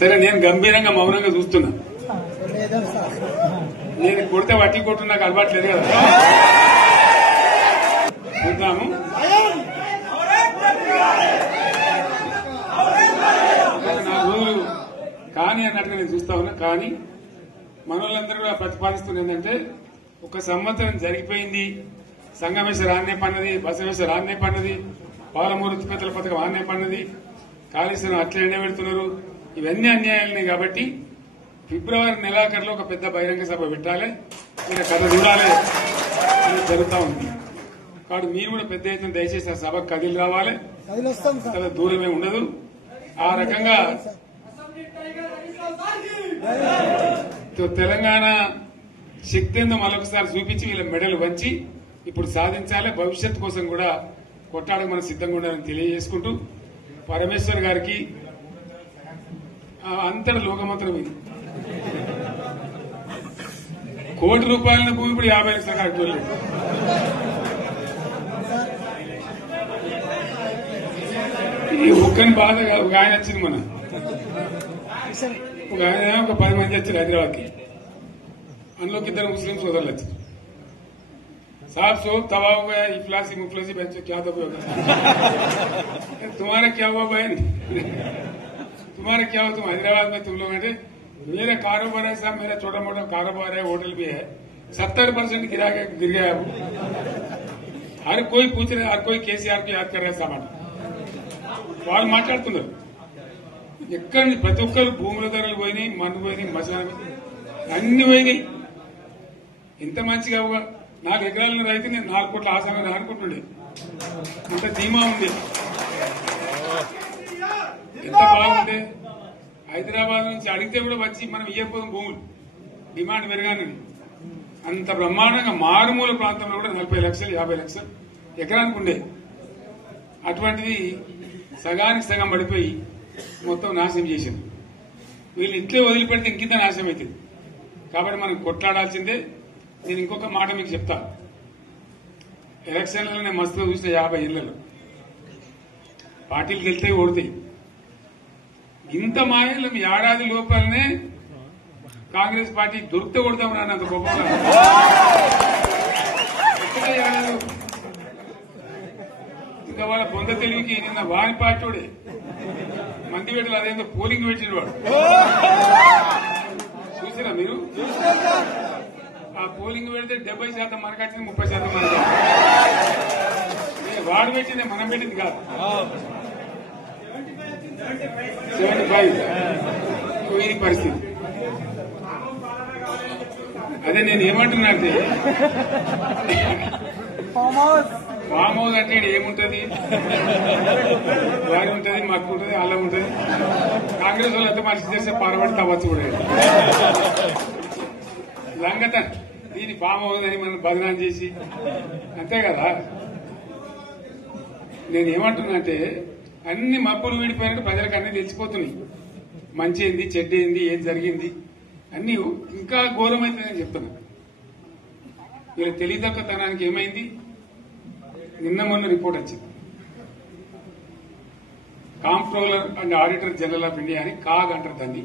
సరే నేను గంభీరంగా మౌనంగా చూస్తున్నా. నేను కొడితే వట్టి కొట్టు నాకు అలవాట్లేదు కదా. చూద్దాము. నా రోజులు కానీ అన్నట్టుగా నేను చూస్తా ఉన్నా. కానీ మనోళ్ళందరూ కూడా ప్రతిపాదిస్తున్న ఏంటంటే ఒక సంవత్సరం జరిగిపోయింది. సంగమేశ్వర ఆన్నే పన్నది, బసవేశ్వర ఆన్నే పన్నది, పాలమూరు ఉత్పత్తుల పథకం ఆన్నే పన్నది, కాళేశ్వరం అట్లే ఎండబెడుతున్నారు. ఇవన్నీ అన్యాయాలని కాబట్టి ఫిబ్రవరి నెలాఖరులో ఒక పెద్ద బహిరంగ సభ పెట్టాలి, మీరు కథ చూడాలి అని జరుగుతూ ఉంది. కాబట్టి మీరు కూడా పెద్ద ఎత్తున దయచేసి ఆ సభకు కదిలి రావాలి. చాలా దూరమే ఉండదు. ఆ రకంగా తెలంగాణ శక్తి ఏందో మరొకసారి చూపించి వీళ్ళ మెడలు వంచి ఇప్పుడు సాధించాలి. భవిష్యత్తు కోసం కూడా కొట్టాడకు మనం సిద్ధంగా ఉండాలని తెలియజేసుకుంటూ పరమేశ్వర్ గారికి అంతటి లోకమంత్రం ఇది. ₹1,00,00,000 భూమి ఇప్పుడు 50 లక్షల కట్టలేదు. ఈ ఒక్కని బాధ ఒక ఆయన వచ్చింది, మన ఒక ఆయన ఒక 10 మంది వచ్చారు హైదరాబాద్కి. అందులోకి 2 ముస్లిం సోదరులు వచ్చారు. साहब सोब तबाह हो गया, इफलासी मुफलसी बच्चों क्या दबे होगा, तुम्हारा क्या हुआ बहन, तुम्हारा क्या हुआ, तुम हैदराबाद में तुम लोग हैं, मेरा कारोबार है साहब, मेरा छोटा मोटा कारोबार है, होटल भी है, 70% गिर गया। हर कोई पूछ रहे, हर कोई केसीआर को याद कर रहा है सामान వాళ్ళు మాట్లాడుతున్నారు. ఎక్కడ ప్రతి ఒక్కరు భూముల ధరలు పోయినాయి, మన్ను పోయినాయి, మసాలా అన్ని పోయినాయి. ఇంత మంచిగా 4 ఎకరాల రైతు నేను 4 కోట్ల ఆసానని అనుకుంటుండే. అంత ధీమా ఉంది, ఎంత బాగుంటే. హైదరాబాద్ నుంచి అడిగితే కూడా వచ్చి మనం ఇయ్యకపోదాం భూములు, డిమాండ్ పెరగానని. అంత బ్రహ్మాండంగా మారుమూల ప్రాంతంలో కూడా 40 లక్షలు 50 లక్షలు ఎకరానికి ఉండే. అటువంటిది సగానికి సగం పడిపోయి మొత్తం నాశనం చేశారు. వీళ్ళు ఇట్లే వదిలిపెడితే ఇంకింత నాశనం అవుతుంది. కాబట్టి మనం కొట్లాడాల్సిందే. నేను ఇంకొక మాట మీకు చెప్తా. ఎలక్షన్లలో నేను మస్తుగా చూసిన 50 ఏళ్లలో పార్టీలు గెలితే ఓడితాయి. ఇంత మాయలు ఏడాది లోపలనే కాంగ్రెస్ పార్టీ దొరికితే కొడతాం రాని అంత గొప్పగా ఏడాది. ఇంకా వాళ్ళ పొంద తెలివికి నిన్న వారి పార్టీ మంది పెట్టలు అదేందో పోలింగ్ పెట్టిన వాడు చూసారా మీరు? ఆ పోలింగ్ పెడితే 70% మనకు వచ్చింది, 30% మనకి. వాడు పెట్టింది మనం పెట్టింది కాదు. 75 ఇది పరిస్థితి. అదే నేను ఏమంటున్నా అంటే ఫామ్ హౌస్ అంటే ఏముంటది, వారి ఉంటది, మక్కు ఉంటది, అల్లం ఉంటది. కాంగ్రెస్ వాళ్ళు ఎంత మనిషి చేస్తే పారబడి తవ్వచ్చు కూడా లంగత. దీన్ని ఫామ్ హౌస్ అని మనం బదనాం చేసి అంతే కదా. నేనేమంటున్నా అంటే అన్ని మబ్బులు వీడిపోయినట్టు ప్రజలకు అన్ని తెలిసిపోతున్నాయి. మంచి ఏంది, చెడ్డ ఏంది, ఏం జరిగింది అన్ని ఇంకా ఘోరమైందని చెప్తున్నా. వీళ్ళ తెలివితక్కువతనానికి ఏమైంది? నిన్న మొన్న రిపోర్ట్ వచ్చింది. Comptroller and auditor general of India అని కాగ్ అంటారు దాన్ని.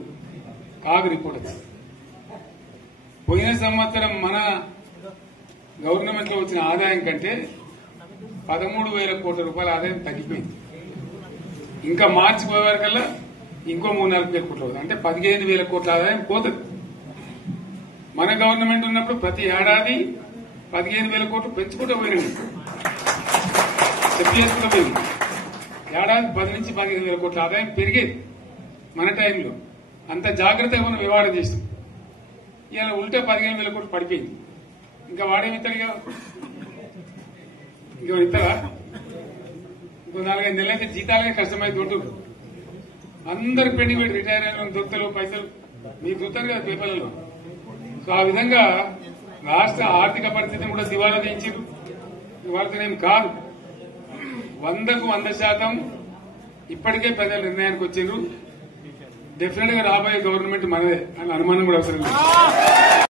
కాగ్ రిపోర్ట్ వచ్చింది. పోయిన సంవత్సరం మన గవర్నమెంట్ లో వచ్చిన ఆదాయం కంటే 13,000 కోట్ల రూపాయల ఆదాయం తగ్గిపోయింది. ఇంకా మార్చి పోయేవారికల్లా ఇంకో 3-4 కోట్ల అంటే 15,000 కోట్ల ఆదాయం పోతుంది. మన గవర్నమెంట్ ఉన్నప్పుడు ప్రతి ఏడాది 15,000 కోట్లు పెంచుకుంటూ పోయింది, చెప్పేసుకుంటూ పోయింది. ఏడాది 10 నుంచి 15,000 కోట్ల ఆదాయం పెరిగేది మన టైంలో. అంత జాగ్రత్తగా మనం వ్యవహారం చేస్తాం. ఇలా ఉల్టా 15,000 కోట్లు పడిపోయింది. ఇంకా వాడేమిస్తాడుగా, ఇంకో ఇస్తారా? ఇంకో 4-5 నెలలైతే జీతాలే కష్టమైంది దొరుకుతుంది. అందరు పెండింగ్ పెట్టి రిటైర్ అయిన దొరుకుతారు పైసలు మీకు చూస్తారు కదా పేపర్లలో. సో ఆ విధంగా రాష్ట్ర ఆర్థిక పరిస్థితిని కూడా దివాలా తీయించారు. వాళ్ళతోనేం కాదు, 100కు 100% ఇప్పటికే ప్రజల నిర్ణయానికి వచ్చారు. డెఫినెట్ గా రాబోయే గవర్నమెంట్ మనదే అని అనుమానం కూడా అవసరం లేదు.